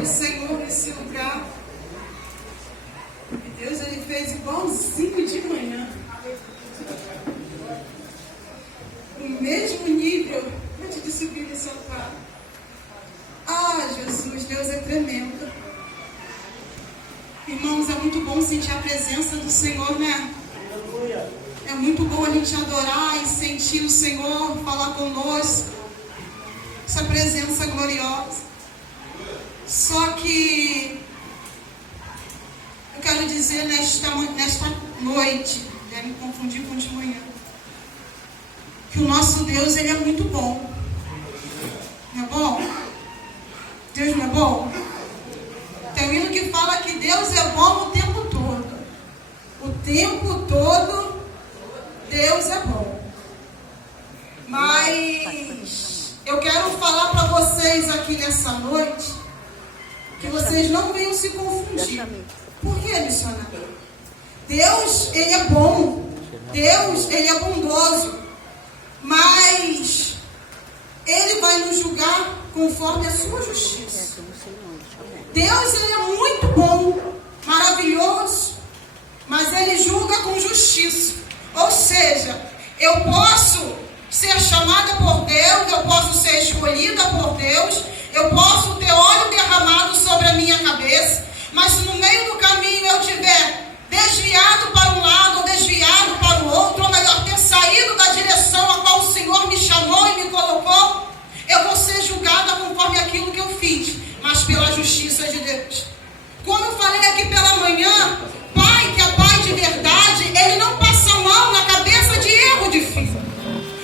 do Senhor nesse lugar. E Deus, Ele fez igualzinho de manhã. O mesmo nível antes de subir nesse altar. Ah, Jesus, Deus é tremendo. Irmãos, é muito bom sentir a presença do Senhor, né? É muito bom a gente adorar e sentir o Senhor falar conosco. Essa presença gloriosa. Só que eu quero dizer nesta noite, já me confundi com de manhã, que o nosso Deus, Ele é muito bom. Não é bom? Deus não é bom? Tem um hino que fala que Deus é bom o tempo todo. O tempo todo Deus é bom. Mas eu quero falar para vocês aqui nessa noite que vocês não venham se confundir. Por que, missionário? Deus, Ele é bom. Deus, Ele é bondoso. Mas Ele vai nos julgar conforme a sua justiça. Deus, Ele é muito bom, maravilhoso, mas Ele julga com justiça. Ou seja, eu posso ser chamada por Deus, eu posso ser escolhida por Deus, eu posso ter óleo derramado sobre a minha cabeça, mas se no meio do caminho eu tiver desviado para um lado ou desviado para o outro, ou melhor, ter saído da direção a qual o Senhor me chamou e me colocou, eu vou ser julgada conforme aquilo que eu fiz, mas pela justiça de Deus. Como eu falei aqui pela manhã, pai que é pai de verdade, ele não passa a mão na cabeça de erro de filho.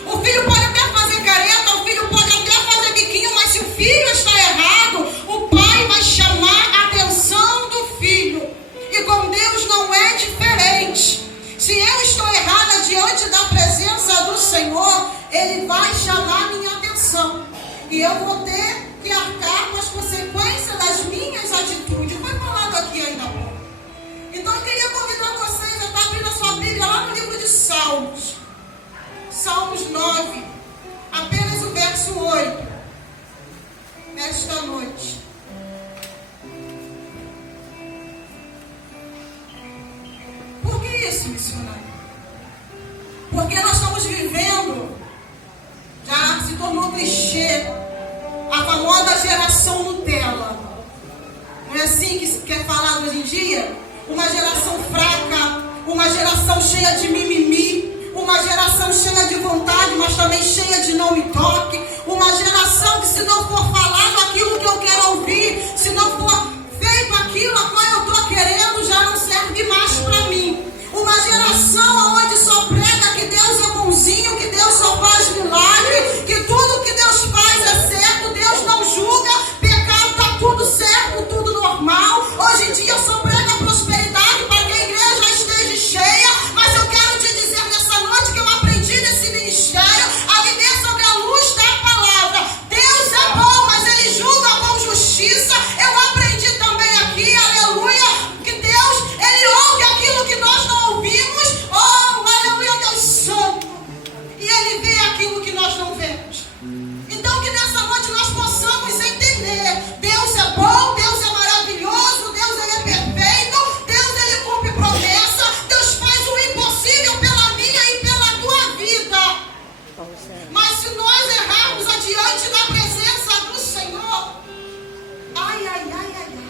O filho pode até fazer careta, o filho pode até fazer biquinho, mas se o filho está errado, o pai vai chamar a atenção do filho. E com Deus não é diferente. Se eu estou errada diante da presença do Senhor, Ele vai chamar a minha atenção. E eu vou ter que arcar com as consequências das minhas atitudes. Foi falado aqui ainda há pouco. Então eu queria convidar vocês a estar abrindo a sua Bíblia lá no livro de Salmos. Salmos 9, apenas o verso 8. Nesta noite. Por que isso, missionário? Porque nós estamos vivendo, já se tornou clichê, a famosa geração Nutella. Não é assim que é falado hoje em dia? Uma geração fraca, uma geração cheia de mimimi, uma geração cheia de vontade, mas também cheia de não me toque, uma geração que se não for falado aquilo que eu quero ouvir, se não for feito aquilo a qual eu estou querendo, já não serve mais para mim. Uma geração onde só prega que Deus é bonzinho, que Deus só faz milagre, que tudo que Deus faz é certo, Deus não julga, pecado está tudo certo, tudo normal. Hoje em dia só prega prosperidade para que a igreja esteja cheia, mas eu quero te dizer nessa noite que eu aprendi nesse ministério a viver sobre a luz da palavra. Deus é bom, mas Ele julga com justiça. Eu aprendi também aqui, aleluia, que Deus, Ele ouve aquilo que nós não ouvimos. Oh, aleluia, Deus santo. E Ele vê aquilo que nós não vemos. Então que nessa noite nós possamos entender. Deus é bom, Deus é maravilhoso, Deus Ele é perfeito, Deus Ele cumpre promessa, Deus faz o impossível pela minha e pela tua vida. Mas se nós errarmos adiante da presença do Senhor, ai, ai, ai, ai, ai.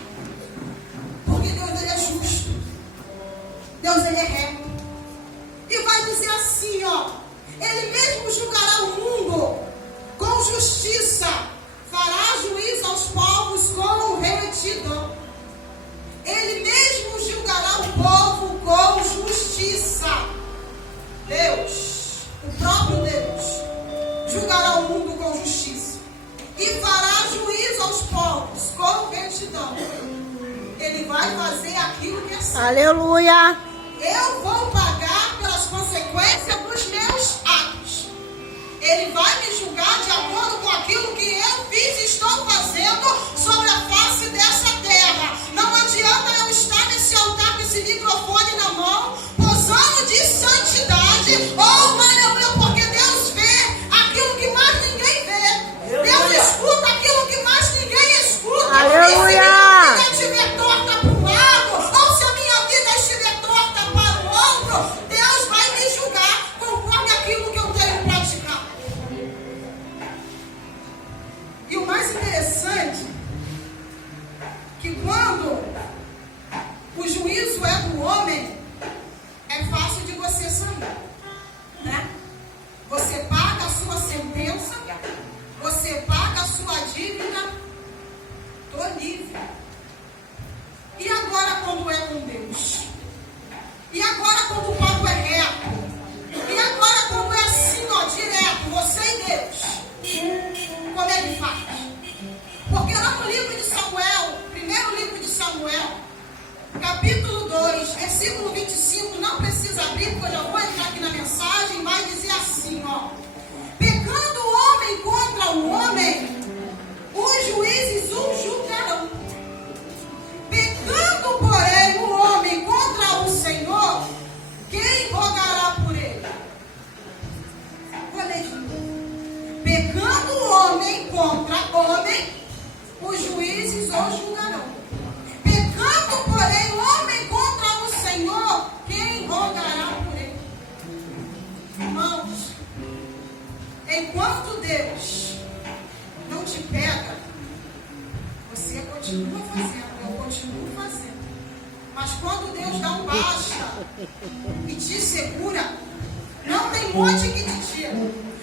Porque Deus Ele é justo, Deus Ele é reto. E vai dizer assim, ó, Ele mesmo julgará o mundo com justiça, fará juízo aos povos com retidão. Ele mesmo julgará o povo com justiça. Deus, o próprio Deus, julgará o mundo com justiça e fará juízo aos povos com retidão. Ele vai fazer aquilo que é certo. Aleluia! Eu vou pagar pelas consequências dos meus atos. Ele vai me julgar de acordo com aquilo que eu fiz e estou fazendo sobre a face dessa terra. Não adianta eu estar nesse altar com esse microfone na mão, posando de santidade. Oh, aleluia, porque Deus vê aquilo que mais ninguém vê. Deus escuta aquilo que mais ninguém escuta. Aleluia! E agora quando é com Deus? E agora quando o papo é reto? E agora quando é assim, ó, direto, você e Deus? Como é que faz? Porque lá no livro de Samuel, primeiro livro de Samuel, capítulo 2, versículo 25, não precisa abrir, porque eu já vou entrar aqui na mensagem, vai dizer assim, ó. Pecando o homem contra o homem, os juízes o julgarão. Pecando, porém, o homem contra o Senhor, quem rogará por ele? Vou ler de novo. Pecando o homem contra o homem, os juízes o julgarão. Pecando, porém, o homem contra o Senhor, quem rogará por ele? Irmãos, enquanto Deus não te pega, você continua fazendo, eu continuo fazendo. Mas quando Deus dá um basta e te segura, não tem monte que te tira,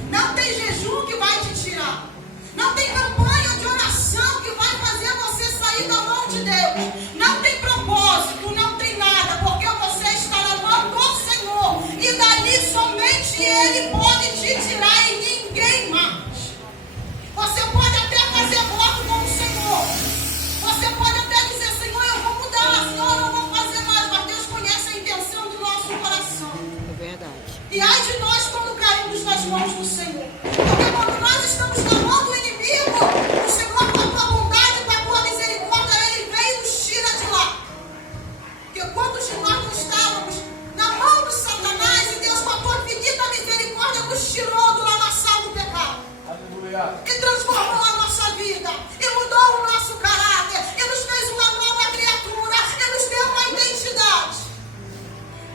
não tem jejum que vai te tirar, não tem campanha de oração que vai fazer você sair da mão de Deus, não tem propósito, não tem nada, porque você está na mão do Senhor, e dali somente Ele pode te tirar e ninguém mais. Você pode até fazer voto com o Senhor, você pode até dizer, Senhor, eu vou mudar, Senhor, eu não vou fazer mais, mas Deus conhece a intenção do nosso coração. É verdade. E ai de nós quando caímos nas mãos do Senhor, porque quando nós estamos na mão do inimigo, o Senhor, com a tua bondade, com a tua misericórdia, Ele vem e nos tira de lá. Porque quantos de nós não estávamos na mão do Satanás, e Deus, com a tua infinita misericórdia, nos tirou do lamaçal do pecado. Aleluia. E transformou a nossa vida, e mudou o nosso caráter, e nos fez uma nova criatura, e nos deu uma identidade.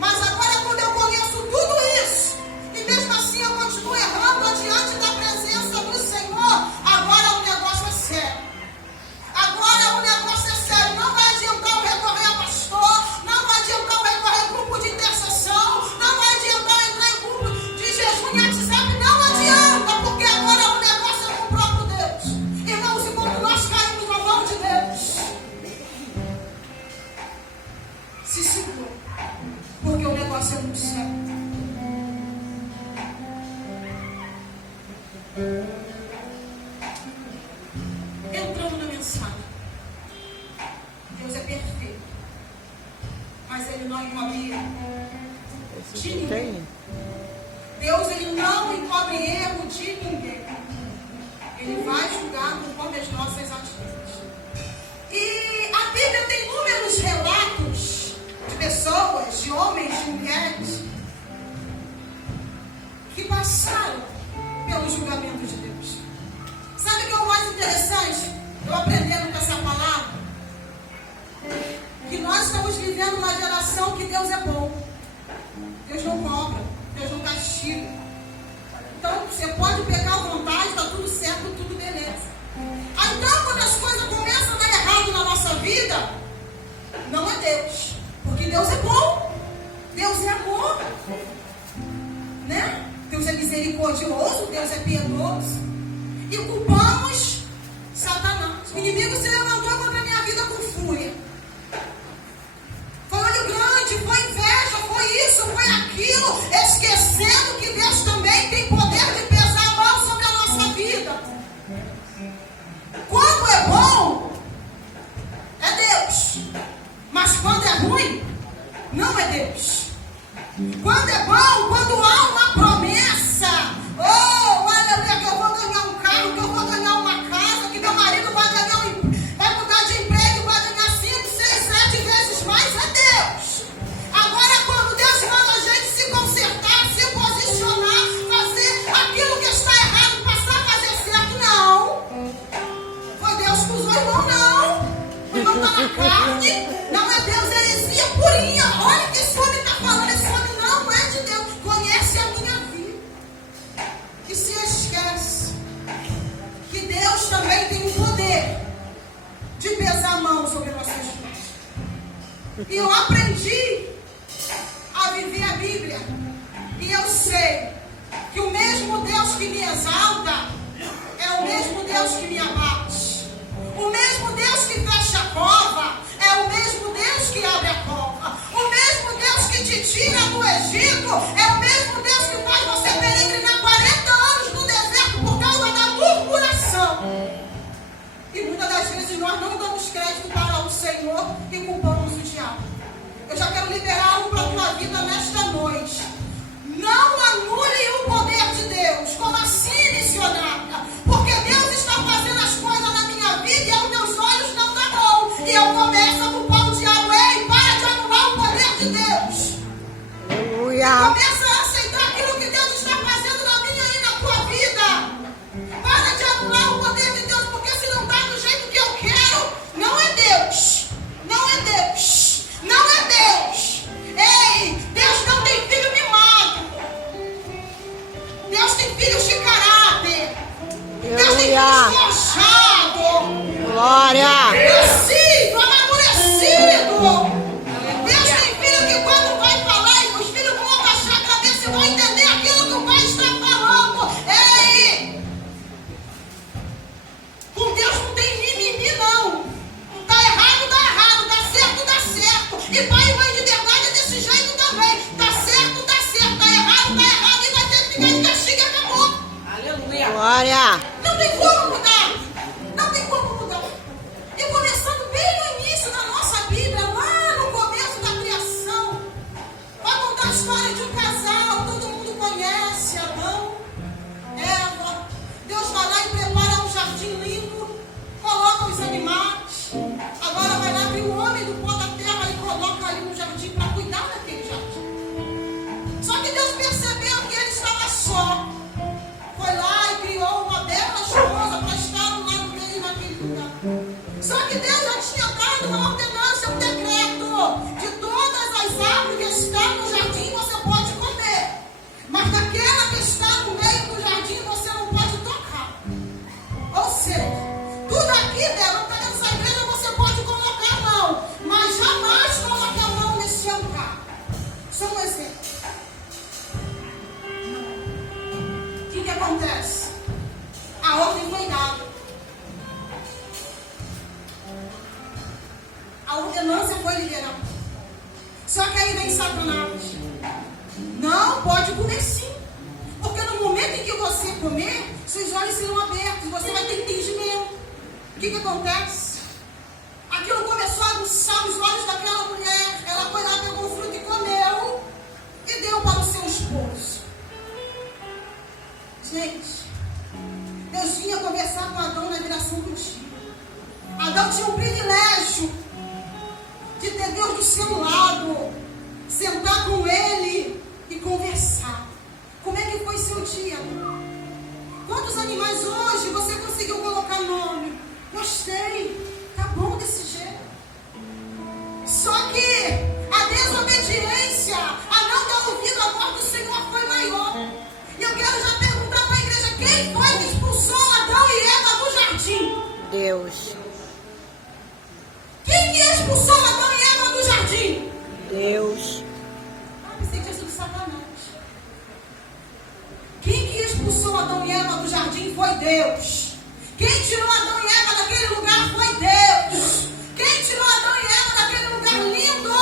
Mas agora, quando eu conheço tudo isso, e mesmo assim eu continuo errando diante da presença do Senhor, agora o negócio é sério. Agora o negócio é sério. Não vai adiantar eu recorrer a pastor, não vai adiantar eu recorrer a grupo de intercessão, não vai adiantar eu entrar em grupo de jejum e WhatsApp, não adianta, porque agora o negócio é com o próprio Deus. Irmãos, e quando nós caímos na mão de Deus, se segura, porque o negócio é muito sério. Entrando na mensagem, Deus é perfeito, mas Ele não encobre erro de ninguém. Deus, Ele não encobre erro de ninguém. Ele vai julgar conforme as nossas atitudes. E a Bíblia tem inúmeros relatos de pessoas, de homens, de mulheres, que passaram pelo julgamento de Deus. Sabe o que é o mais interessante? Eu aprendendo com essa palavra, que nós estamos vivendo uma geração que Deus é bom. Deus não cobra, Deus não castiga. Então, você pode pegar à vontade, está tudo certo, tudo beleza. Aí, então, quando as coisas começam a dar errado na nossa vida, não é Deus. Porque Deus é bom. Deus é amor. Né? Deus é misericordioso, Deus é piedoso. E culpamos Satanás. O inimigo se levantou contra a minha vida com fúria. Foi olho grande, foi inveja, foi isso, foi aquilo, esquecendo que Deus também tem poder de pesar a mão sobre a nossa vida. Quando é bom, é Deus. Mas quando é ruim, não é Deus. Quando é bom, quando há uma promessa, oh, aleluia, que eu vou ganhar um carro, que eu vou ganhar uma casa, que meu marido vai mudar de emprego, vai ganhar 5, 6, 7 vezes mais, é Deus. Agora, quando Deus manda a gente se consertar, se posicionar, fazer aquilo que está errado, passar a fazer certo, não. Foi Deus que usou o irmão, não. O irmão está na carne, não é Deus, heresia purinha. Olha que esse homem está falando, esse homem não é de Deus, conhece a minha vida. E se esquece que Deus também tem o poder de pesar a mão sobre nossas vidas. E eu aprendi a viver a Bíblia. E eu sei que o mesmo Deus que me exalta é o mesmo Deus que me abate. O mesmo Deus que fecha a Senhor e culpamos o diabo. Eu já quero liberar algo para a tua vida nesta noite. Não anule o poder de Deus. Como assim, missionária? Porque Deus está fazendo as coisas na minha vida e aos meus olhos não dá bom. E eu começo a culpar o diabo. Ei, para de anular o poder de Deus. Aleluia. Começa a aceitar aquilo que Deus está fazendo na minha e na tua vida. Para de anular o poder de Deus, porque se não está do jeito que eu quero, não é Deus. Não é Deus. Não é Deus. Ei, Deus não tem filho mimado. Deus tem filhos de caráter. Deus tem filhos forjados. Glória. Crescido, amadurecido. Deus tem filho que quando vai falar, os filhos vão abaixar a cabeça e vão entender aquilo que o pai está falando. Ei! Com Deus não tem mimimi, não. Tá errado, tá certo. E pai e mãe de verdade é desse jeito também. Tá certo, tá errado, e vai ter que ficar de castigo e acabou. Aleluia. Glória. Não tem como mudar. Não tem como mudar. E começando bem no início da nossa Bíblia, lá no começo da criação, vai contar a história de um casal, todo mundo conhece, Adão, Eva. Deus vai lá e prepara um jardim lindo, coloca os animais. Agora vai lá, cria o homem do pó da terra e coloca ali um jardim para cuidar daquele jardim. Só que Deus percebeu que ele estava só. Foi lá e criou uma bela esposa para estar lá no meio daquele lugar. Só que Deus já tinha dado uma ordenança, um decreto. De todas as árvores que estão no jardim você pode comer. Mas daquela que está no meio do jardim você não pode tocar. Ou seja, tudo aqui dela, está nessa igreja, você pode colocar a mão. Mas jamais coloque a mão nesse altar. Só um exemplo. O que acontece? A ordem foi dada. A ordenança foi liberada. Só que aí vem Satanás. Não, pode comer sim. Porque no momento em que você comer, seus olhos serão abertos. Você vai ter entendimento. O que acontece? Aquilo começou a aguçar os olhos daquela mulher. Ela foi lá, pegou o fruto e comeu. E deu para o seu esposo. Gente, Deus vinha conversar com Adão na viração do dia. Adão tinha o privilégio de ter Deus do seu lado, sentar com ele e conversar. Como é que foi seu dia? Quantos animais hoje você conseguiu colocar nome? Gostei, tá bom desse jeito. Só que a desobediência, a não dar ouvido à voz do Senhor foi maior. E eu quero já perguntar para a igreja, quem foi que expulsou Adão e Eva do jardim? Deus. Quem que expulsou Adão e Eva do jardim? Deus. Ah, pensei que tinha sido Satanás. Quem que expulsou Adão e Eva do jardim foi Deus. Quem tirou Adão e Eva daquele lugar foi Deus. Quem tirou Adão e Eva daquele lugar lindo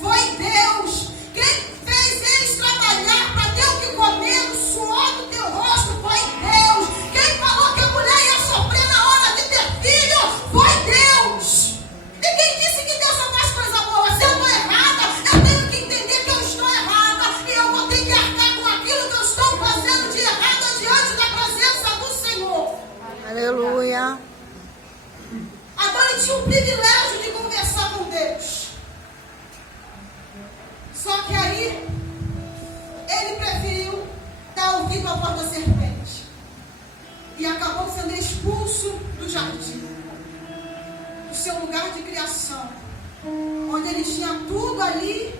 foi Deus. Quem fez eles trabalhar para ter o que comer no suor do teu rosto foi Deus. Quem falou que a mulher ia sofrer na hora de ter filho foi Deus. E quem disse que Deus só faz coisa boa? Se eu estou errada, eu tenho que entender que eu estou errada. E eu vou ter que arcar com aquilo que eu estou fazendo de errado diante da presença do Senhor. Aleluia. Adão tinha o privilégio de conversar com Deus. Só que aí, ele preferiu dar ouvido à voz da serpente. E acabou sendo expulso do jardim. Do seu lugar de criação. Onde ele tinha tudo ali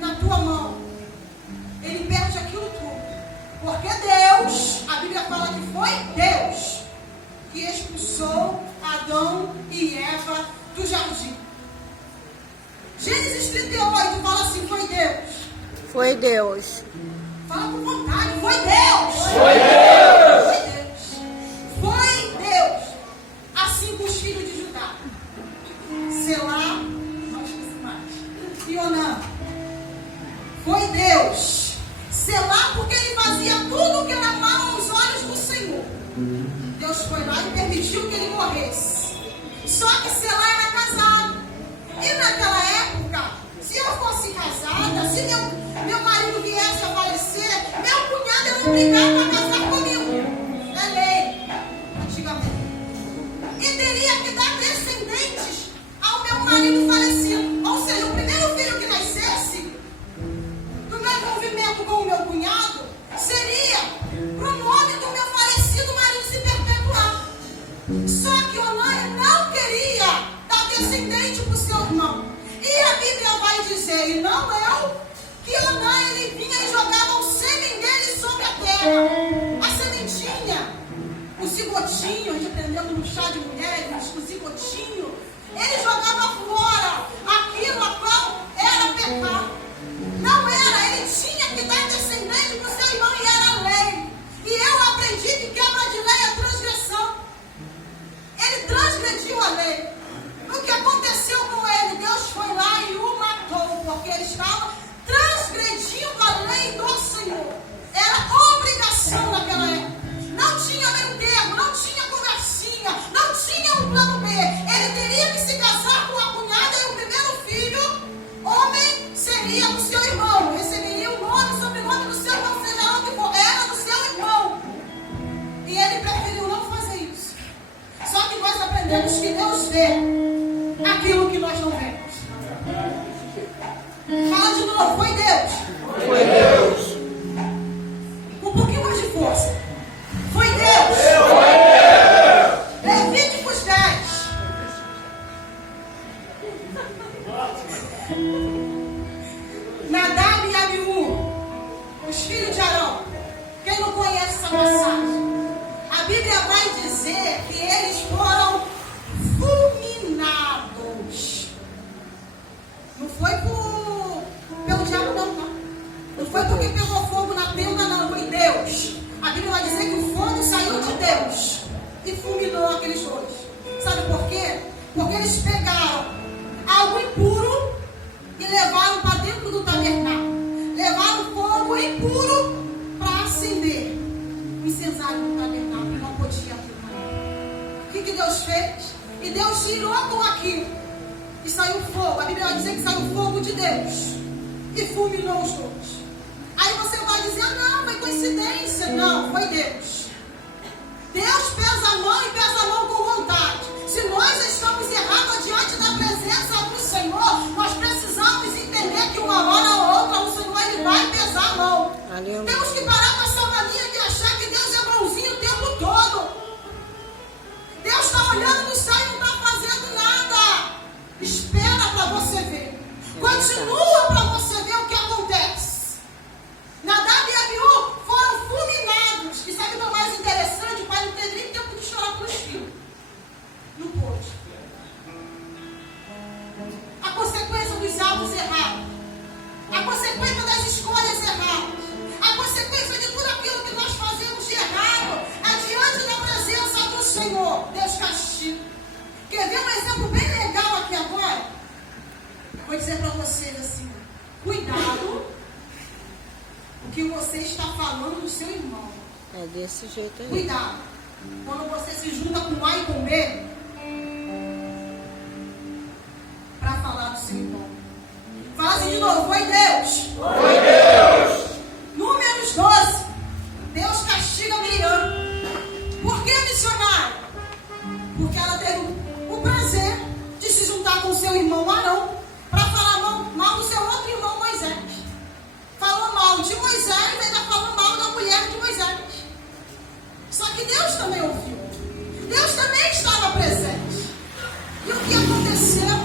na tua mão. Ele perde aquilo tudo. Porque Deus, a Bíblia fala que foi Deus que expulsou Adão e Eva do jardim. Gênesis 38 fala assim, foi Deus. Foi Deus. Fala com vontade, foi Deus. Foi Deus. Foi Deus. Foi Deus. Assim com os filhos de Judá. Selá, não esqueci mais. E Onã. Foi Deus. Selá porque ele fazia tudo o que era mal aos olhos do Senhor. Deus foi lá e permitiu que ele morresse. Só que Selá era casado. vai dizer, e não eu, que Oná ele vinha e jogava o sêmen dele sobre a terra. A sementinha, o cigotinho, a gente aprendeu no chá de mulheres, o cigotinho, ele jogava fora aquilo a qual era pecado. Não era, ele tinha que dar descendente para o seu irmão e era lei. E eu aprendi que quebra de lei é transgressão. Ele transgrediu a lei. O que aconteceu com ele? Deus foi lá e o matou, porque ele estava transgredindo a lei do Senhor. Era obrigação naquela época. Não tinha meio termo, não tinha conversinha, não tinha um plano B. Ele teria que se casar com a cunhada e o primeiro filho, homem, seria do seu irmão. Receberia o nome, o sobrenome do seu irmão, seja lá o que for, era do seu irmão. E ele preferiu não fazer isso. Só que nós aprendemos que Deus vê aquilo que nós não vemos. Fala de novo, foi Deus. Foi Deus. Um pouquinho mais de força. Foi Deus. Levíticos 10. Nadab e Abiú, os filhos de Arão. Quem não conhece essa passagem? A Bíblia vai dizer que eles foram fulminados. Não foi pelo diabo, não. Não foi porque pegou fogo na tenda, não. Foi Deus. A Bíblia vai dizer que o fogo saiu de Deus e fulminou aqueles dois. Sabe por quê? Porque eles pegaram algo impuro e levaram para dentro do tabernáculo. Levaram fogo impuro para acender o incensário do tabernáculo. Não podia queimar. O que Deus fez? E Deus tirou com aquilo. E saiu fogo. A Bíblia vai dizer que saiu fogo de Deus e fulminou os dois. Aí você vai dizer, não, foi coincidência. Não, foi Deus. Deus pesa a mão e pesa a mão com vontade. Se nós estamos errados diante da presença do Senhor, nós precisamos entender que uma hora ou outra o Senhor ele vai pesar a mão. Aleluia. Temos que parar com essa mania de achar que Deus é bonzinho o tempo todo. Deus está olhando no céu e não está fazendo nada. Espera para você ver. Continua para você ver o que acontece. Nadab e Abiú foram fulminados. E sabe o que é o mais interessante? O pai não teve nem tempo de chorar pelos filhos. Não pôde. A consequência dos atos errados. A consequência das escolhas erradas. A consequência de tudo aquilo que nós fazemos de errado adiante da presença do Senhor. Deus castiga. Quer ver um exemplo bem legal aqui agora? Vou dizer para vocês assim: cuidado o que você está falando do seu irmão. É desse jeito aí. Cuidado. Quando você se junta com A e com B para falar do seu irmão. Fala assim de novo: foi Deus. Foi Deus. Números 12. Deus castiga Miriam. Por que, missionário? Porque ela teve o prazer de se juntar com seu irmão Arão para falar mal do seu outro irmão Moisés. Falou mal de Moisés e ainda falou mal da mulher de Moisés. Só que Deus também ouviu. Deus também estava presente. E o que aconteceu?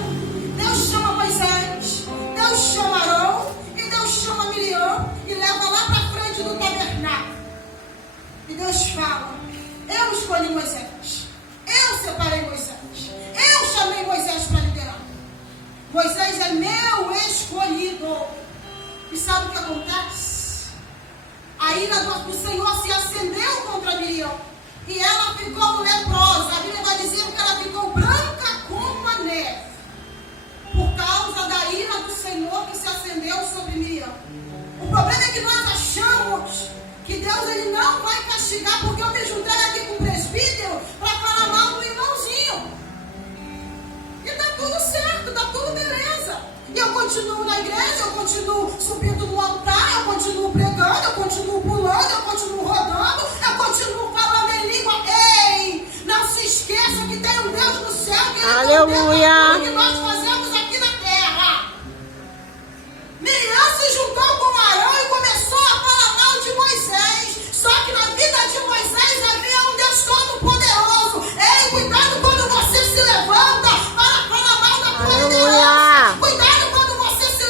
Deus chama Moisés, Deus chama Arão e Deus chama Miriam e leva lá para frente do tabernáculo. E Deus fala: eu escolhi Moisés, eu separei Moisés, eu chamei Moisés para liderar. Moisés é meu escolhido. E sabe o que acontece? A ira do Senhor se acendeu contra Miriam e ela ficou leprosa. A Bíblia vai dizer que ela ficou branca como a neve por causa da ira do Senhor que se acendeu sobre Miriam. O problema é que nós achamos que Deus ele não vai castigar porque eu me juntei aqui com o presbítero para falar mal do irmãozinho. E está tudo certo, está tudo beleza. E eu continuo na igreja, eu continuo subindo no altar, eu continuo pregando, eu continuo pulando, eu continuo rodando, eu continuo falando em língua. Ei, não se esqueça que tem um Deus no céu que ele Aleluia. contempla tudo que nós fazemos aqui na terra. Miriam se juntou com Arão e começou a falar mal de Moisés. Só que na vida de Moisés havia um Deus todo-poderoso. Ei, cuidado quando você se levanta para falar mal da tua liderança. Cuidado quando você se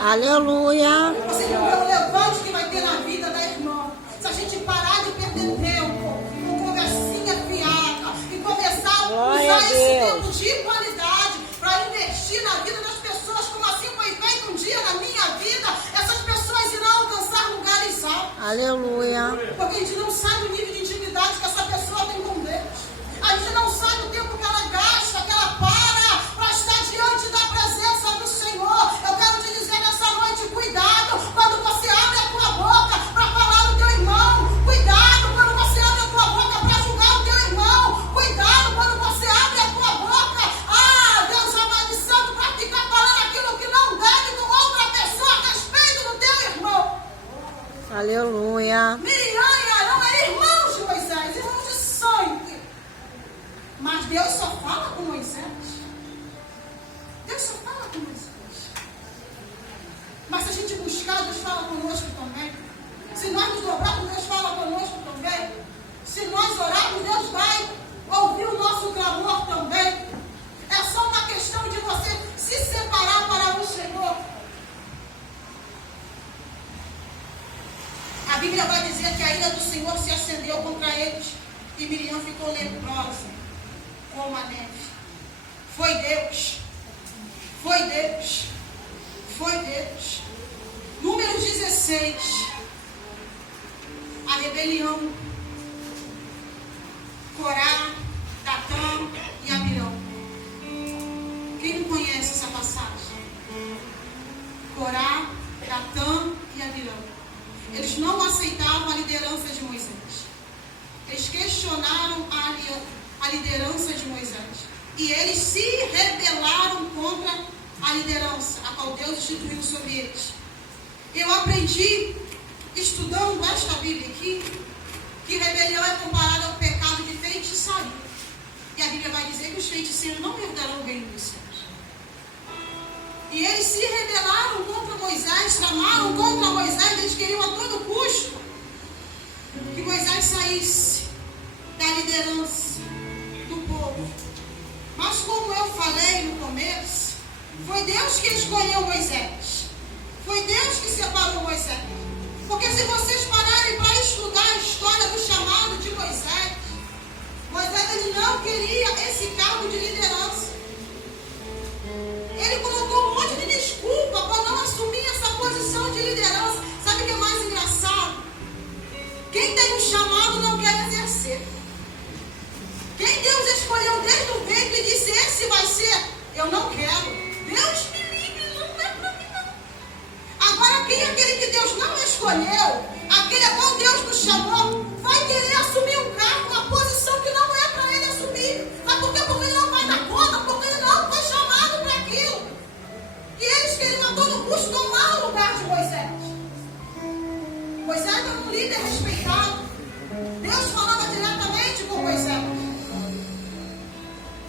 Aleluia. Você não vê o levante que vai ter na vida da irmã. Se a gente parar de perder tempo com conversinha fiada e começar a Glória usar a esse Deus. tempo de qualidade para investir na vida das pessoas, como assim foi feito um dia na minha vida, essas pessoas irão alcançar lugares altos. Aleluia. Porque a gente não sabe o nível de intimidade que essa pessoa tem com Deus. A gente não sabe o tempo que ela gasta, que ela para estar diante da presença do Senhor. Eu quero te dizer nessa noite, cuidado quando você abre a tua boca para falar do teu irmão. Cuidado quando você abre a tua boca para julgar o teu irmão. Cuidado quando você abre a tua boca. Ah, Deus amado e santo, para ficar falando aquilo que não deve com outra pessoa a respeito do teu irmão. Aleluia. Miriam e Arão eram irmãos de Moisés, irmãos de sangue. Mas Deus só fala com Moisés. Deus só fala com Moisés. Mas se a gente buscar, Deus fala conosco também. Se nós nos dobrarmos, Deus fala conosco também. Se nós orarmos, Deus vai ouvir o nosso clamor também. É só uma questão de você se separar para o Senhor. A Bíblia vai dizer que a ira do Senhor se acendeu contra eles e Miriam ficou leprosa, como a neve. Foi Deus. Foi Deus. Foi Deus. Número 16. A rebelião. Corá, Datã e Abirão. Quem não conhece essa passagem? Corá, Datã e Abirão. Eles não aceitavam a liderança de Moisés. Eles questionaram a liderança de Moisés. E eles se rebelaram contra a liderança, a qual Deus instituiu sobre eles. Eu aprendi, estudando esta Bíblia aqui, que rebelião é comparada ao pecado de feitiçaria. E a Bíblia vai dizer que os feiticeiros não herdarão o reino dos céus. E eles se rebelaram contra Moisés, tramaram contra Moisés, eles queriam a todo custo que Moisés saísse da liderança do povo. Mas como eu falei no começo, foi Deus que escolheu Moisés. Foi Deus que separou Moisés. Porque se vocês pararem para estudar a história do chamado de Moisés, Moisés ele não queria esse cargo de liderança. Ele colocou um monte de desculpa para não assumir essa posição de liderança. Sabe o que é mais engraçado? Quem tem um chamado não quer exercer. Quem Deus escolheu desde o ventre e disse, esse vai ser, eu não quero. Deus me livre, não é para mim não. Agora quem é aquele que Deus não escolheu, aquele a qual Deus nos chamou, vai querer assumir um cargo, uma posição que não é para ele assumir. Sabe por quê? Porque ele não vai dar conta, porque ele não foi chamado para aquilo. E eles queriam a todo custo tomar o lugar de Moisés. Moisés era um líder respeitado. Deus falava diretamente com Moisés.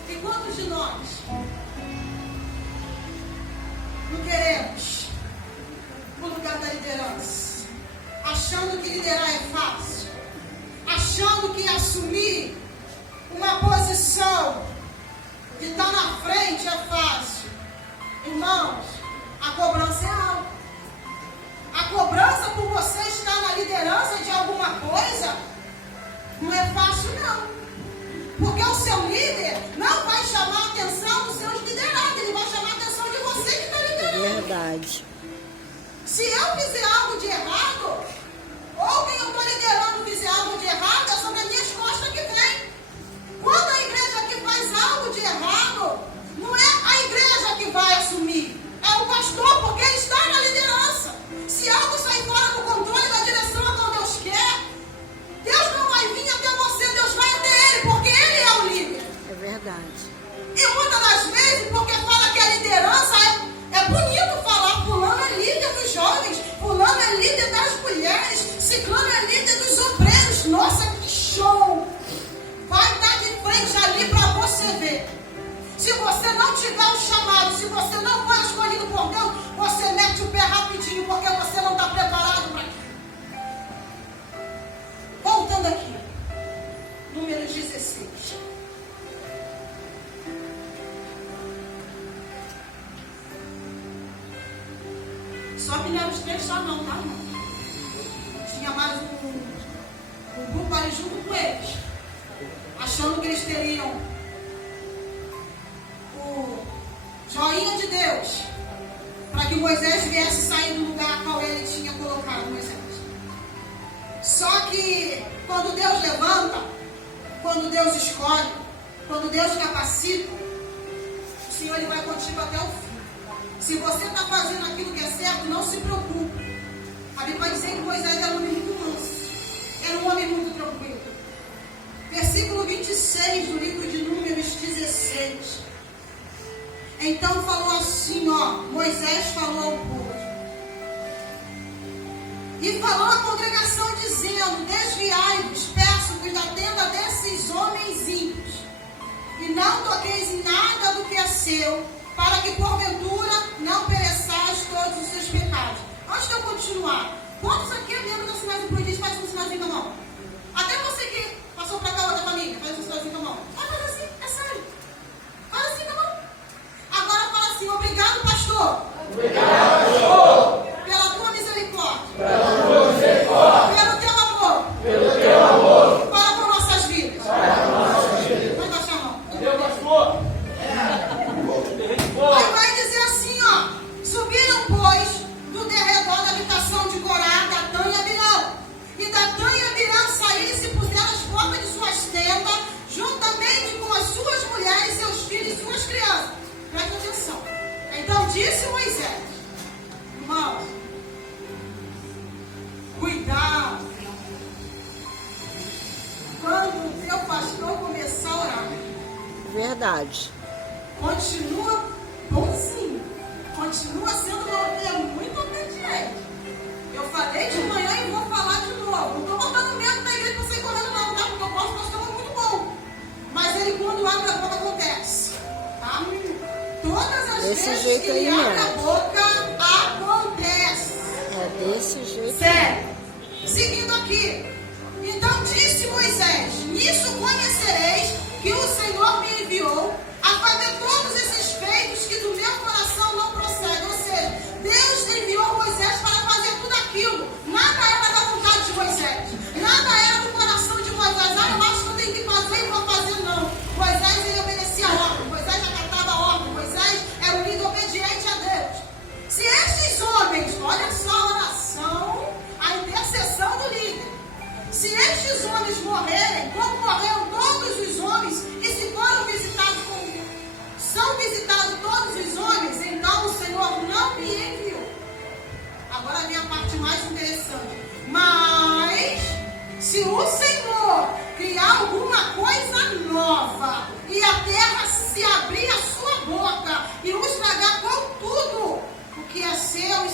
E quantos de nós não queremos o lugar da liderança? Achando que liderar é fácil. Achando que assumir uma posição de estar na frente é fácil. Irmãos, a cobrança é alta. A cobrança por você estar na liderança de alguma coisa não é fácil não. Porque o seu líder não vai chamar a atenção dos seus liderados, ele vai chamar a atenção de você que está liderando. Verdade. Se eu fizer algo de errado, ou quem eu estou liderando fizer algo de errado, é sobre as minhas costas que vem. Quando a igreja que faz algo de errado, não é a igreja que vai assumir, é o pastor, porque ele está na liderança. Se algo sair fora do controle da direção a qual Deus quer, Deus não vai vir até você, Deus vai até ele, porque ele é o líder. É verdade. E muitas das vezes, porque fala que a liderança é bonito falar, fulano é líder dos jovens, fulano é líder das mulheres, ciclano é líder Só que não eram os 3 só não, tá, irmão? Tinha mais um grupo ali junto com eles, achando que eles teriam o joinha de Deus para que Moisés viesse sair do lugar qual ele tinha colocado Moisés. Só que quando Deus levanta, quando Deus escolhe, quando Deus capacita, o Senhor ele vai contigo até o fim. Se você está fazendo aquilo que é certo, não se preocupe. A Bíblia vai dizer que Moisés era um homem muito manso, era um homem muito tranquilo. Versículo 26 do livro de Números 16. Então falou assim, Moisés falou ao povo. E falou à congregação dizendo, desviai-vos, peço-vos da tenda desses homens ímpios, e não toqueis em nada do que é seu, para que porventura não pereçais todos os seus pecados. Antes de eu continuar, quantos aqui lembram do sinal do prodígio? Faz um sinalzinho com a mão. Até você que passou para cá outra família, faz um sinalzinho com a mão. Faz assim, é sério. Faz assim com a mão. Agora fala assim, obrigado, pastor. Obrigado, pastor. Pela tua misericórdia. Pela tua misericórdia. Pelo teu amor. Pelo teu amor. Para com nossas vidas. Para com nossas vidas. Vai baixar a mão. Meu pastor. Aí vai dizer assim, subiram, pois, do derredor da habitação de Corá, Datã e Abirão. E Datã e Abirão saíram e se puseram às portas de suas tendas, juntamente com as suas mulheres, seus filhos e suas crianças. Presta atenção. Então disse Moisés, irmãos, cuidado. Quando o teu pastor começar a orar, Verdade. continua bonzinho. Continua sendo uma ovelha muito obediente. Eu falei de manhã e vou falar de novo. Não estou botando medo na igreja para você correndo não, tá? Porque eu gosto de pastor muito bom. Mas ele quando abre a boca acontece. Tá? Todas as Desse vezes jeito que ele aí abre a mesmo. boca, acontece. É desse jeito. Sério. Seguindo aqui. Então disse Moisés, nisso conhecereis que o Senhor me enviou a fazer todos esses feitos que do meu coração não procedem. Ou seja, Deus enviou Moisés para fazer tudo aquilo. Nada era da vontade de Moisés. Nada era do coração de Moisés. Eu acho que eu tenho que fazer e vou fazer, não. Moisés, ele obedecia a ordem. Moisés acatava a ordem. Moisés era um líder obediente a Deus. Se estes homens, olha só a oração, a intercessão do líder. Se estes homens morrerem, como morreram todos os homens, e se foram visitados como são visitados todos os homens, então o Senhor não me enviou. Agora vem a parte mais interessante. Mas, se o Senhor criar alguma coisa nova, e a terra se abrir a sua boca, e os tragar com tudo o que é seu,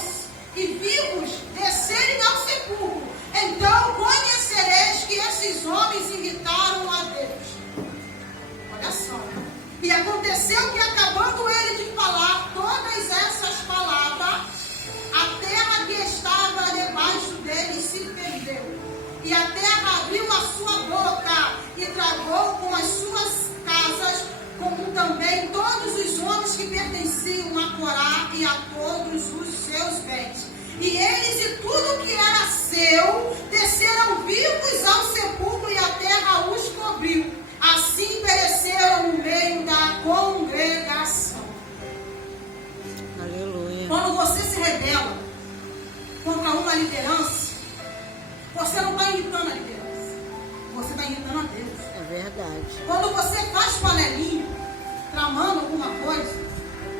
e vivos descerem ao sepulcro, então conhecereis que esses homens irritaram a Deus. Olha só. E aconteceu que, acabando ele de falar todas essas palavras, a terra que estava debaixo dele se perdeu. E a terra abriu a sua boca e tragou com as suas casas, como também todos os homens que pertenciam a Corá e a todos os seus bens. E eles e tudo que era seu desceram vivos ao sepulcro e a terra os cobriu. Assim pereceram no meio da congregação. Aleluia. Quando você se rebela contra uma liderança, você não está irritando a liderança, você está irritando a Deus. É verdade. Quando você faz panelinha, tramando alguma coisa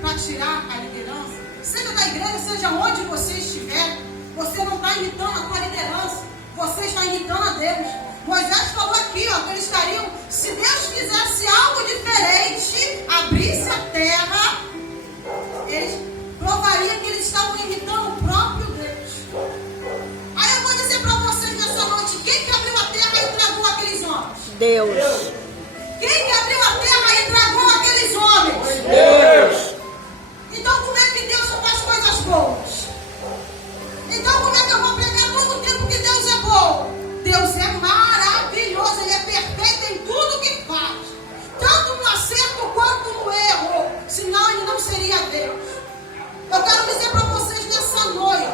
para tirar a liderança, seja da igreja, seja onde você estiver, você não está irritando a tua liderança, você está irritando a Deus. Moisés falou aqui, que eles estariam, se Deus fizesse algo diferente, abrisse a terra, eles provariam que eles estavam irritando o próprio Deus. Aí eu vou dizer para vocês nessa noite, quem que abriu a terra e tragou aqueles homens? Deus. Quem que abriu a terra e tragou aqueles homens? Deus. Então como é que Deus não faz coisas boas? Então como é que eu vou pregar todo o tempo que Deus é bom? Deus é maravilhoso, Ele é perfeito em tudo que faz. Tanto no acerto quanto no erro. Senão Ele não seria Deus. Eu quero dizer para vocês nessa noite,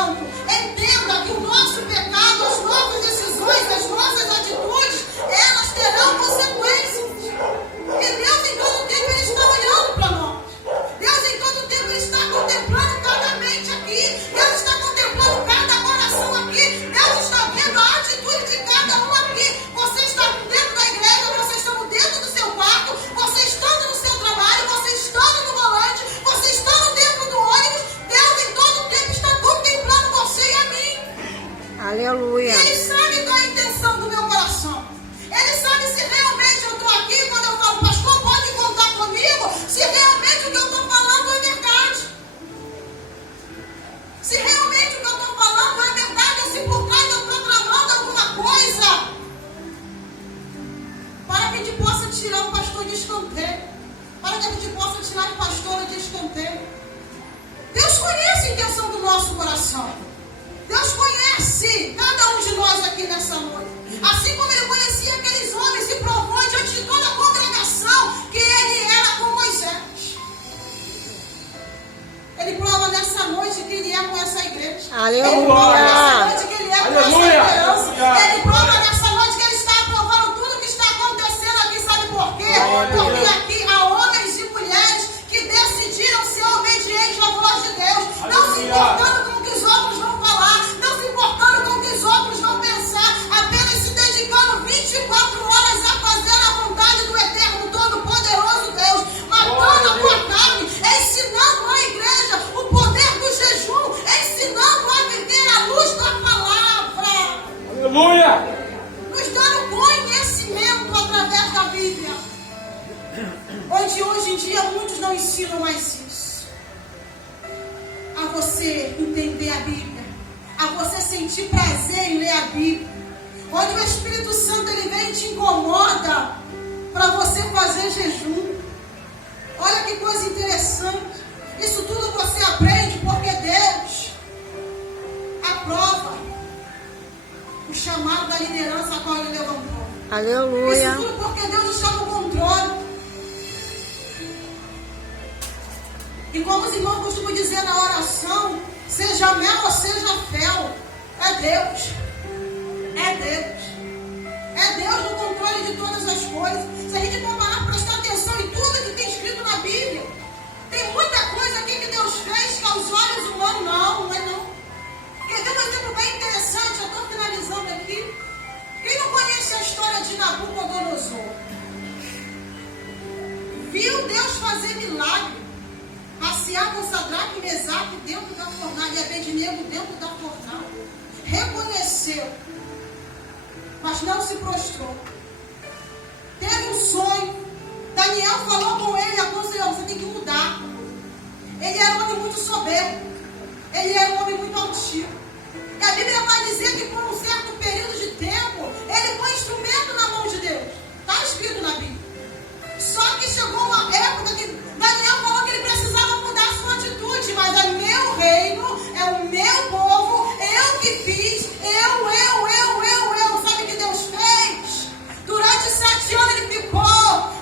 Santo, entenda que o nosso pecado, as nossas decisões, as nossas atitudes, elas terão consequências. E Deus em todo tempo Ele está olhando para nós. Deus em todo tempo Ele está contemplando cada mente aqui. Deus está contemplando cada coração aqui. Deus está vendo a atitude de cada um aqui. Você está dentro da igreja, você está dentro do seu quarto, você estando no seu trabalho, você estando no volante, você estando dentro do ônibus. Deus em todo tempo está contemplando você e a mim. Aleluia. Ele sabe qual é a intenção do meu coração. Ele sabe se realmente eu estou aqui quando eu falo, pastor, pode contar comigo, se realmente o que eu estou falando é verdade. Se realmente o que eu estou falando é verdade, ou se por trás eu estou tramando alguma coisa, para que a gente possa tirar o pastor de escanteio, para que a gente possa tirar a pastora de escanteio. Deus conhece a intenção do nosso coração. Deus conhece cada um de nós aqui nessa noite. Assim como Ele conhecia aqueles homens, se provou diante de toda a congregação que Ele era com Moisés. Ele prova nessa noite que Ele é com essa igreja. Aleluia. Ele prova nessa noite que Ele é com essa Aleluia. criança. Ele prova nessa noite que Ele está aprovando tudo que está acontecendo aqui. Sabe por quê? Porque aqui há homens e mulheres que decidiram ser obedientes à voz de Deus, não se importando com o que os outros vão falar, não se importando com o que os outros vão pensar, apenas se dedicando 24 horas a fazer a vontade do Eterno, Todo-Poderoso Deus, matando a tua carne, ensinando a igreja o poder do jejum, ensinando a viver a luz da palavra, Aleluia. nos dando conhecimento através da Bíblia, onde hoje em dia muitos não ensinam mais isso. A você entender a Bíblia, a você sentir prazer em ler a Bíblia, onde o Espírito Santo ele vem e te incomoda para você fazer jejum. Olha que coisa interessante. Isso tudo você aprende porque Deus aprova o chamado da liderança a qual Ele levantou. Aleluia. Isso tudo porque Deus está no controle. E como os irmãos costumam dizer na oração, seja mel ou seja fel, é Deus. É Deus. É Deus no controle de todas as coisas. Se a gente for parar, prestar atenção em tudo que tem escrito na Bíblia, tem muita coisa aqui que Deus fez que aos olhos humanos não é não. Quer ver um exemplo bem interessante? Eu estou finalizando aqui. Quem não conhece a história de Nabucodonosor? Viu Deus fazer milagre. Passear com Sadraque e Mesaque dentro da fornalha e Abednego dentro da fornalha. Reconheceu, mas não se prostrou. Teve um sonho. Daniel falou com ele, aconselhou, você tem que mudar. Ele era um homem muito soberbo. Ele era um homem muito altivo. E a Bíblia vai dizer que por um certo período de tempo, ele foi instrumento na mão de Deus. Está escrito na Bíblia. Só que chegou uma época que Daniel falou que ele precisava mudar a sua atitude. Mas é meu reino, é o meu povo, eu que fiz, eu. Sabe o que Deus fez? Durante 7 anos ele ficou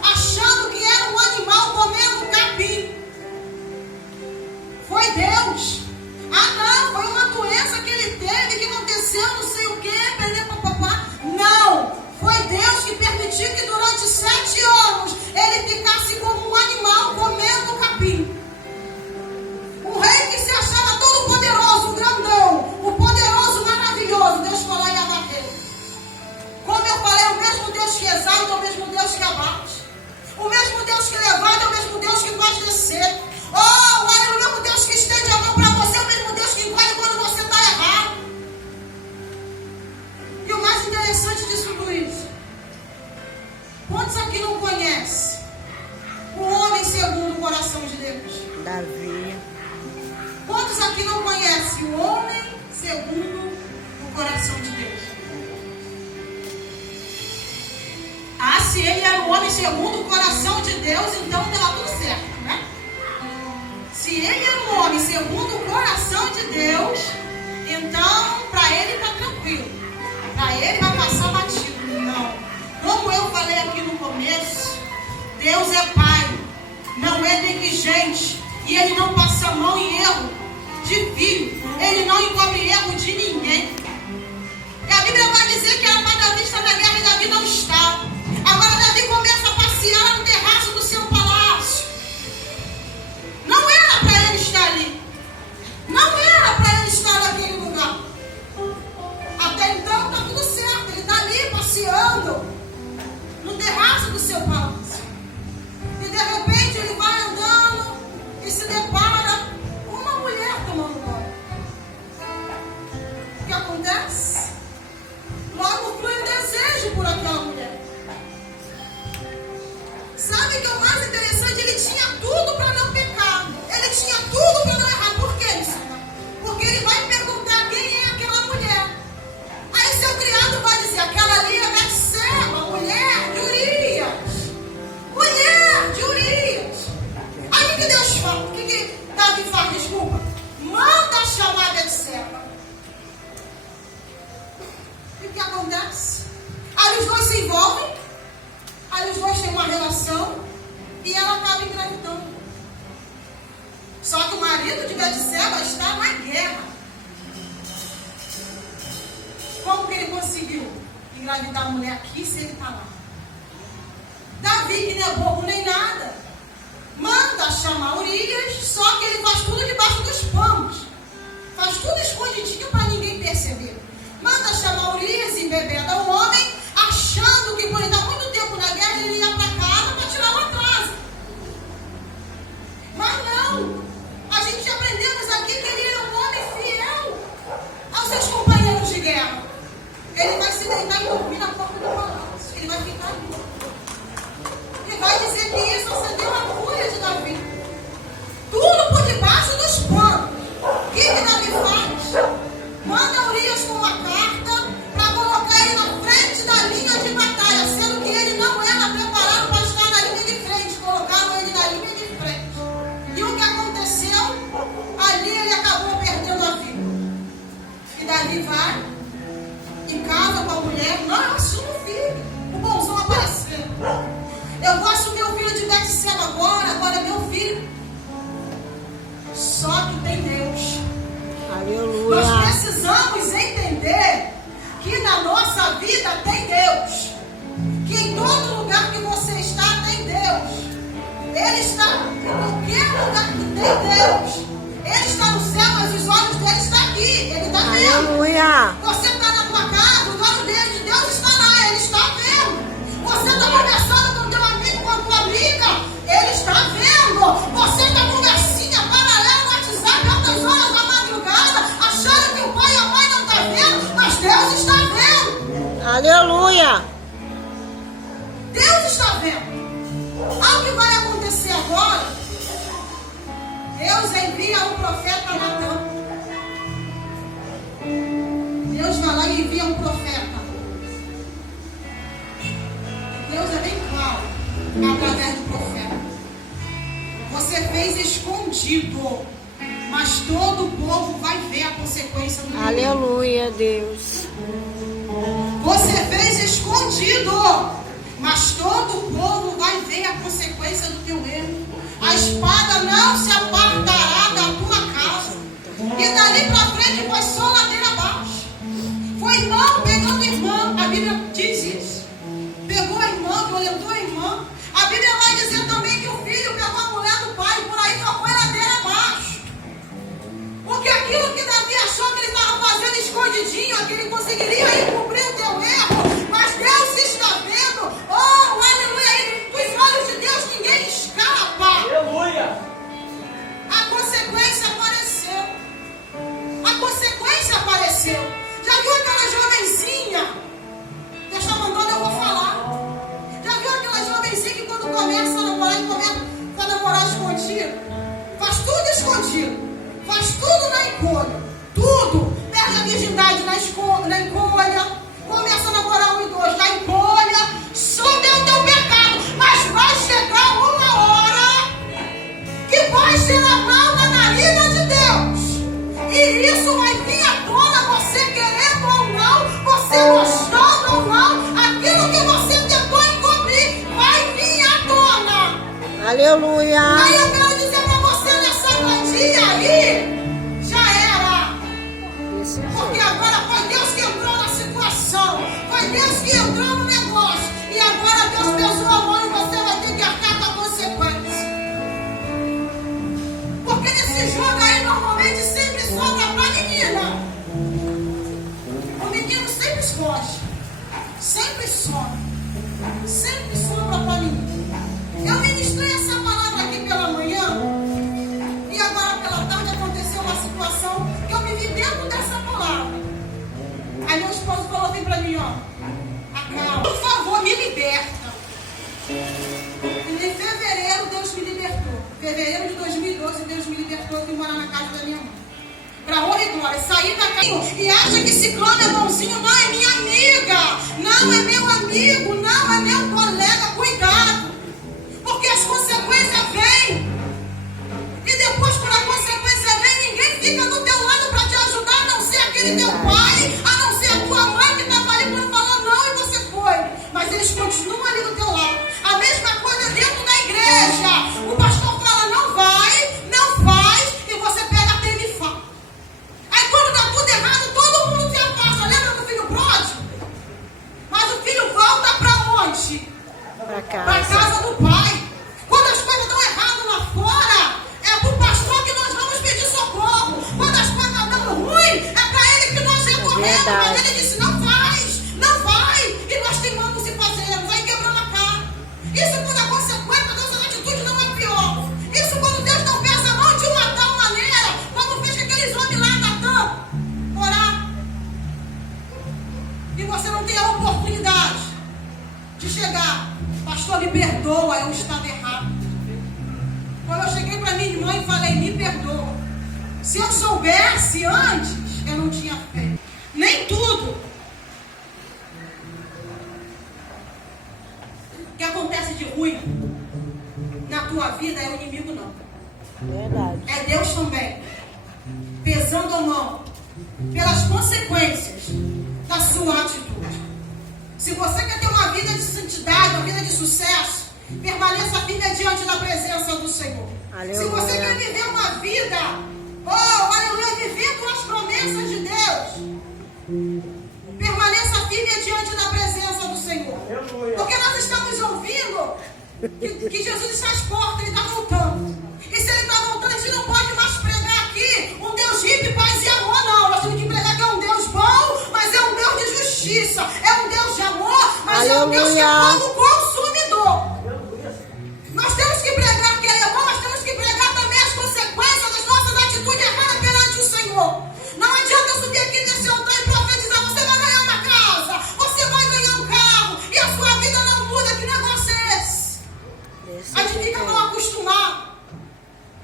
achando que era um animal comendo capim. Foi Deus. Ah não, foi uma doença que ele teve, que aconteceu, não sei o que, não, foi Deus que permitiu que durante 7 anos ele ficasse como um animal comendo capim. Um rei que se achava todo poderoso, grandão, o poderoso, maravilhoso, Deus foi lá e abateu. Como eu falei, o mesmo Deus que exalta é o mesmo Deus que abate. O mesmo Deus que levanta é o mesmo Deus que faz descer. Oh, olha, o mesmo Deus que estende a mão para você é o mesmo Deus que encolhe quando você está errado. E o mais interessante disso tudo isso, quantos aqui não conhecem o homem segundo o coração de Deus? Davi. Quantos aqui não conhecem o homem segundo o coração de Deus? Ah, se ele era o homem segundo o coração de Deus, então estava tudo certo, né? Se ele era um homem segundo o coração de Deus, então para ele está tranquilo. Para ele vai passar batido. Não. Como eu falei aqui no começo, Deus é Pai, não é negligente, e Ele não passa a mão em erro. de filho. Ele não encobre erro de ninguém. E a Bíblia vai dizer que era para Davi estar na guerra e Davi não estava. Agora Davi começa a passear no terraço do seu palácio. Não era para ele estar ali. Não era para ele estar naquele lugar. Até então está tudo certo. Ele está ali passeando no terraço do seu palácio. E de repente ele vai andando e se depara com uma mulher tomando banho. O que acontece? Logo flui o desejo por aquela mulher. Sabe o que é o mais interessante? Ele tinha tudo para não pecar. Ele tinha tudo para não errar. Por quê, Senhor? Porque ele vai perguntar quem é aquela mulher. Aí seu criado vai dizer, aquela ali é Betseba, mulher de Urias. Mulher de Urias. Aí o que Deus fala? O que Davi faz? Desculpa. Manda chamar Betseba. E o que acontece? Aí os dois se envolvem. Aí os dois têm uma relação. E ela acaba engravidando. Só que o marido de Betseba está na guerra. Como que ele conseguiu engravidar a mulher aqui se ele está lá? Davi, que não é bobo nem nada, manda chamar Urias, só que ele faz tudo debaixo dos panos. Faz tudo escondidinho para ninguém perceber. Manda chamar Urias e embebeda o homem, achando que por ele estar muito tempo na guerra, ele ia para casa para tirar uma atraso. Mas não. A gente aprendemos aqui que ele era um homem fiel aos seus companheiros de guerra. Ele vai se deitar e dormir na porta do palácio. Ele vai ficar ali. E vai dizer que isso acendeu a fúria de Davi. Tudo por debaixo dos panos. O que Davi faz? Manda Urias com uma carta para colocar ele na frente da linha de batalha, sendo que ele não era preparado para estar na linha de frente. Colocaram ele na linha de frente. E o que aconteceu? Ali ele acabou perdendo a vida. E Davi vai em casa com a mulher. Não, eu assumo o filho. O bonzão apareceu. Eu vou assumir o filho de Betseba agora é meu filho. Só que tem Deus. Aleluia. Nós precisamos entender que na nossa vida tem Deus. Que em todo lugar que você está, tem Deus. Ele está em qualquer lugar que tem Deus. Ele está no céu, mas os olhos dele estão aqui. Ele está vendo. Aleluia. Você está na tua casa, os olhos dele, de Deus está lá. Ele está vendo. Você está conversando com teu amigo, com a tua amiga. Ele está vendo. Você está conversinha paralela no WhatsApp altas horas da madrugada, achando que o pai e a mãe não estão vendo, mas Deus está vendo. Aleluia. Deus está vendo. Algo que vai acontecer agora, Deus envia o profeta Natan. Deus vai lá e envia um profeta. Deus é bem claro através do profeta. Você fez escondido, mas todo o povo vai ver a consequência do erro. Aleluia, Deus. Você fez escondido, mas todo o povo vai ver a consequência do teu erro. A espada não se apartará da tua casa. E dali para frente foi só ladeira abaixo. Foi irmão pegando irmã. A Bíblia diz isso. Pegou a irmã, violentou a irmã. A Bíblia vai dizer também que o filho pegou a mulher do pai. Por aí só foi ladeira abaixo. Porque aquilo que Davi achou que ele estava fazendo escondidinho, que ele conseguiria encobrir o teu erro, mas Deus está vendo. Oh, aleluia! Dos olhos de Deus ninguém escapa. Aleluia. A consequência apareceu. A consequência apareceu. Já viu aquela jovenzinha? Deixa mandando, eu vou falar. Já viu aquela jovenzinha que quando começa a namorar e começa a namorar escondido? Faz tudo escondido. Faz tudo na encolha. Tudo. Perde a virgindade na encolha. Começa a namorar 1 e 2 na encolha. Sobe o teu pecado. Mas vai chegar uma hora que vai ser a mão na narina de Deus. E isso vai vir à tona, você querendo ou não, você gostando ou não, aquilo que você tentou encobrir vai vir à tona. Aleluia. Aí eu quero dizer para você nessa noite aí, já sempre sobra. Sempre sobra para mim. Eu ministrei essa palavra aqui pela manhã. E agora pela tarde aconteceu uma situação que eu me vi dentro dessa palavra. Aí meu esposo falou assim para mim, ó. Acalma, por favor, me liberta. E em fevereiro Deus me libertou. Fevereiro de 2012 Deus me libertou. Eu fui morar na casa da minha mãe. Pra honra e glória, sair da casa e acha que ciclano é bonzinho, não é minha amiga, não é meu amigo, não é meu colega, cuidado, porque as consequências vêm, e depois quando a consequência vem, ninguém fica do teu lado para te ajudar, a não ser aquele teu pai, a não ser a tua mãe que estava ali quando falou não e você foi, mas eles continuam ali do teu lado. A mesma coisa dentro da igreja, o pastor fala não vai, não faz, e você pega a telha e fala. Aí quando está tudo errado, todo mundo se afasta. Lembra do filho pródigo? Mas o filho volta para onde? Para Para a casa. casa do pai. Quando as coisas estão erradas lá fora, é para o pastor que nós vamos pedir socorro. Quando as coisas estão dando ruim, é para ele que nós recorremos. verdade. Mas ele disse, não faz, não vai. E nós teimamos e fazemos. Aí quebramos a cara. Isso quando a consequência da nossa atitude não é pior. Isso quando Deus não pesa a mão de uma tal maneira, como fez com aqueles homens lá da tampa, orar. E você não tem a oportunidade de chegar. Pastor, me perdoa, eu estava errado. Quando eu cheguei para minha irmã e falei, me perdoa. Se eu soubesse antes, eu não tinha feito. Nem tudo que acontece de ruim na tua vida é o inimigo, não. Verdade. É Deus também, pesando a mão pelas consequências da sua atitude. Se você quer ter uma vida de santidade, uma vida de sucesso, permaneça firme diante da presença do Senhor. Aleluia. Se você quer viver uma vida, oh, aleluia, vivendo as promessas de Deus, permaneça firme diante da presença do Senhor. Porque nós estamos ouvindo que Jesus está às portas, Ele está voltando. E se Ele está voltando, a gente não pode mais pregar aqui um Deus rico, paz e amor, não. Nós temos que pregar que é um Deus bom, mas é um Deus de justiça. É um Deus de amor, mas é um Deus que é como consumidor. Nós temos que pregar que Ele é bom, mas temos que pregar também as consequências das nossas atitudes erradas perante o Senhor. Não adianta eu subir aqui nesse altar e profetizar, você vai ganhar uma casa, você vai ganhar um carro, e a sua vida não muda. Que negócio é esse? A gente fica mal acostumado.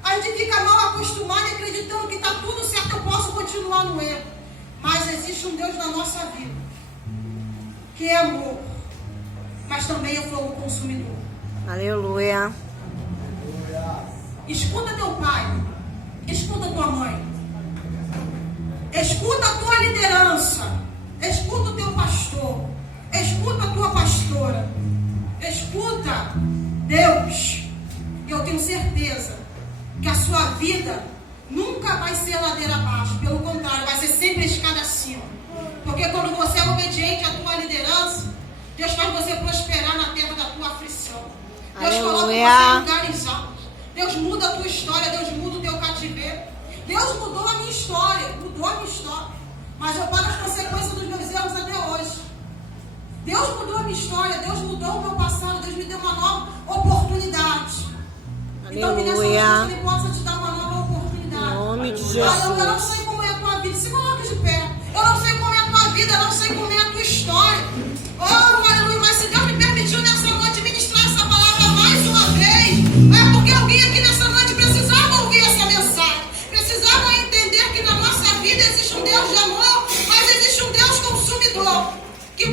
A gente fica mal acostumado e acreditando que está tudo certo, eu posso continuar no erro. Mas existe um Deus na nossa vida, que é amor, mas também é fogo consumidor. Aleluia. Escuta teu pai, escuta tua mãe, escuta a tua liderança, escuta o teu pastor, escuta a tua pastora, escuta Deus. E eu tenho certeza que a sua vida nunca vai ser ladeira abaixo, pelo contrário, vai ser sempre escada acima. Porque quando você é obediente à tua liderança, Deus faz você prosperar na terra da tua aflição. Deus coloca você em lugares altos. Deus muda a tua história, Deus muda o teu cativeiro. Deus mudou a minha história, mudou a minha história. Mas eu pago as consequências dos meus erros até hoje. Deus mudou a minha história, Deus mudou o meu passado, Deus me deu uma nova oportunidade. Então, que nessa noite Ele possa te dar uma nova oportunidade. Em nome de Eu não Jesus. sei como é a tua vida, se coloque de pé. Eu não sei como é a tua vida, eu não sei como é a tua história. Oh, aleluia, mas se Deus me permitiu nessa